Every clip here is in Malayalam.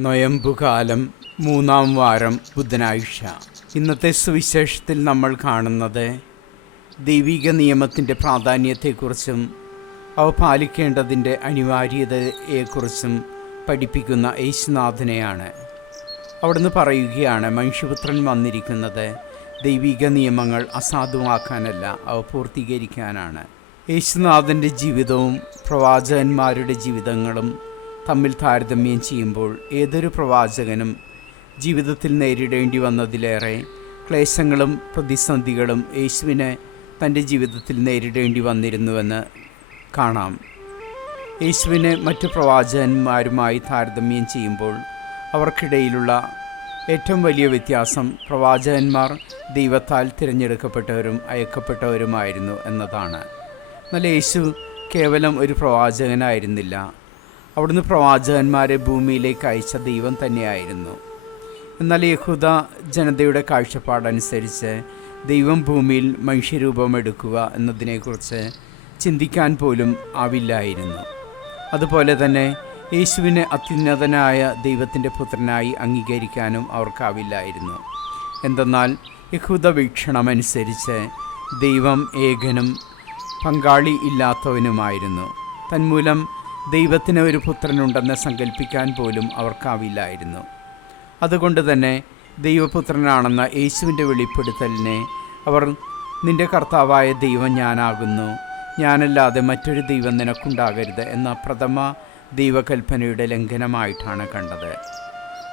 നൊയമ്പുകാലം മൂന്നാം വാരം ബുധനാഴ്ച. ഇന്നത്തെ സുവിശേഷത്തിൽ നമ്മൾ കാണുന്നത് ദൈവിക നിയമത്തിന്റെ പ്രാധാന്യത്തെക്കുറിച്ചും അവ പാലിക്കേണ്ടതിന്റെ അനിവാര്യതയെക്കുറിച്ചും പഠിപ്പിക്കുന്ന യേശുനാഥനെയാണ്. അവിടുന്ന് പറയുകയാണ് മനുഷ്യപുത്രൻ വന്നിരിക്കുന്നത് ദൈവിക നിയമങ്ങൾ അസാധുവാക്കാനല്ല അവ പൂർത്തീകരിക്കാനാണ്. യേശുനാഥന്റെ ജീവിതവും പ്രവാചകന്മാരുടെ ജീവിതങ്ങളും തമ്മിൽ താരതമ്യം ചെയ്യുമ്പോൾ ഏതൊരു പ്രവാചകനും ജീവിതത്തിൽ നേരിടേണ്ടി വന്നതിലേറെ ക്ലേശങ്ങളും പ്രതിസന്ധികളും യേശുവിനെ തന്റെ ജീവിതത്തിൽ നേരിടേണ്ടി വന്നിരുന്നുവെന്ന് കാണാം. യേശുവിനെ മറ്റു പ്രവാചകന്മാരുമായി താരതമ്യം ചെയ്യുമ്പോൾ അവർക്കിടയിലുള്ള ഏറ്റവും വലിയ വ്യത്യാസം പ്രവാചകന്മാർ ദൈവത്താൽ തിരഞ്ഞെടുക്കപ്പെട്ടവരും അയക്കപ്പെട്ടവരുമായിരുന്നു എന്നതാണ്. എന്നാൽ യേശു കേവലം ഒരു പ്രവാചകനായിരുന്നില്ല. അവിടുന്ന് പ്രവാചകന്മാരെ ഭൂമിയിലേക്ക് അയച്ച ദൈവം തന്നെയായിരുന്നു. എന്നാൽ യഹൂദ ജനതയുടെ കാഴ്ചപ്പാടനുസരിച്ച് ദൈവം ഭൂമിയിൽ മനുഷ്യരൂപം എടുക്കുക എന്നതിനെക്കുറിച്ച് ചിന്തിക്കാൻ പോലും ആവില്ലായിരുന്നു. അതുപോലെ തന്നെ യേശുവിനെ അത്യുന്നതനായ ദൈവത്തിന്റെ പുത്രനായി അംഗീകരിക്കാനും അവർക്കാവില്ലായിരുന്നു. എന്തെന്നാൽ യഹൂദ വീക്ഷണമനുസരിച്ച് ദൈവം ഏകനും പങ്കാളി ഇല്ലാത്തവനുമായിരുന്നു. തന്മൂലം ദൈവത്തിന് ഒരു പുത്രനുണ്ടെന്ന് സങ്കല്പിക്കാൻ പോലും അവർക്കാവില്ലായിരുന്നു. അതുകൊണ്ട് തന്നെ ദൈവപുത്രനാണെന്ന യേശുവിന്റെ വെളിപ്പെടുത്തലിനെ അവർ നിന്റെ കർത്താവായ ദൈവം ഞാനാകുന്നു. ഞാനല്ലാതെ മറ്റൊരു ദൈവം നിനക്കുണ്ടാകരുത് എന്ന പ്രഥമ ദൈവകൽപ്പനയുടെ ലംഘനമായിട്ടാണ് കണ്ടത്.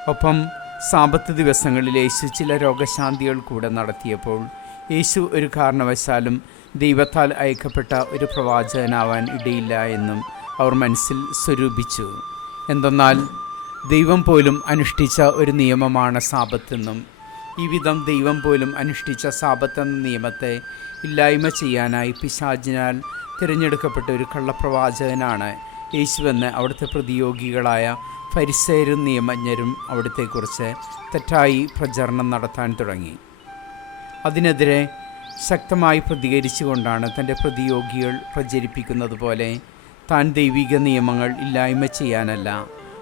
ഒപ്പം സാമ്പത്ത് ദിവസങ്ങളിൽ യേശു ചില രോഗശാന്തികൾ കൂടെ നടത്തിയപ്പോൾ യേശു ഒരു കാരണവശാലും ദൈവത്താൽ അയക്കപ്പെട്ട ഒരു പ്രവാചകനാവാൻ ഇടയില്ല എന്നും അവർ മനസ്സിൽ സ്വരൂപിച്ചു. എന്തെന്നാൽ ദൈവം പോലും അനുഷ്ഠിച്ച ഒരു നിയമമാണ് സാപത്തെന്നും ഈ വിധം ദൈവം പോലും അനുഷ്ഠിച്ച സാപത്തെന്ന നിയമത്തെ ഇല്ലായ്മ ചെയ്യാനായി പിശാചിനാൽ തിരഞ്ഞെടുക്കപ്പെട്ട ഒരു കള്ളപ്രവാചകനാണ് യേശുവെന്ന് അവിടുത്തെ പ്രതിയോഗികളായ ഫരിസേരും നിയമജ്ഞരും അവിടുത്തെക്കുറിച്ച് തെറ്റായി പ്രചരണം നടത്താൻ തുടങ്ങി. അതിനെതിരെ ശക്തമായി പ്രതികരിച്ചുകൊണ്ടാണ് തന്റെ പ്രതിയോഗികൾ പ്രചരിപ്പിക്കുന്നത് പോലെ താൻ ദൈവിക നിയമങ്ങൾ ഇല്ലായ്മ ചെയ്യാനല്ല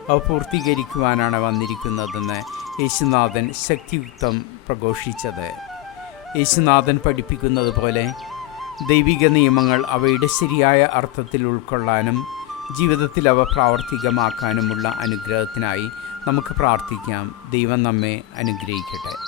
അവ പൂർത്തീകരിക്കുവാനാണ് വന്നിരിക്കുന്നതെന്ന് യേശുനാഥൻ ശക്തിയുക്തം പ്രഘോഷിച്ചത്. യേശുനാഥൻ പഠിപ്പിക്കുന്നത് പോലെ ദൈവിക നിയമങ്ങൾ അവയുടെ ശരിയായ അർത്ഥത്തിൽ ഉൾക്കൊള്ളാനും ജീവിതത്തിൽ അവ പ്രാവർത്തികമാക്കാനുമുള്ള അനുഗ്രഹത്തിനായി നമുക്ക് പ്രാർത്ഥിക്കാം. ദൈവം നമ്മെ അനുഗ്രഹിക്കട്ടെ.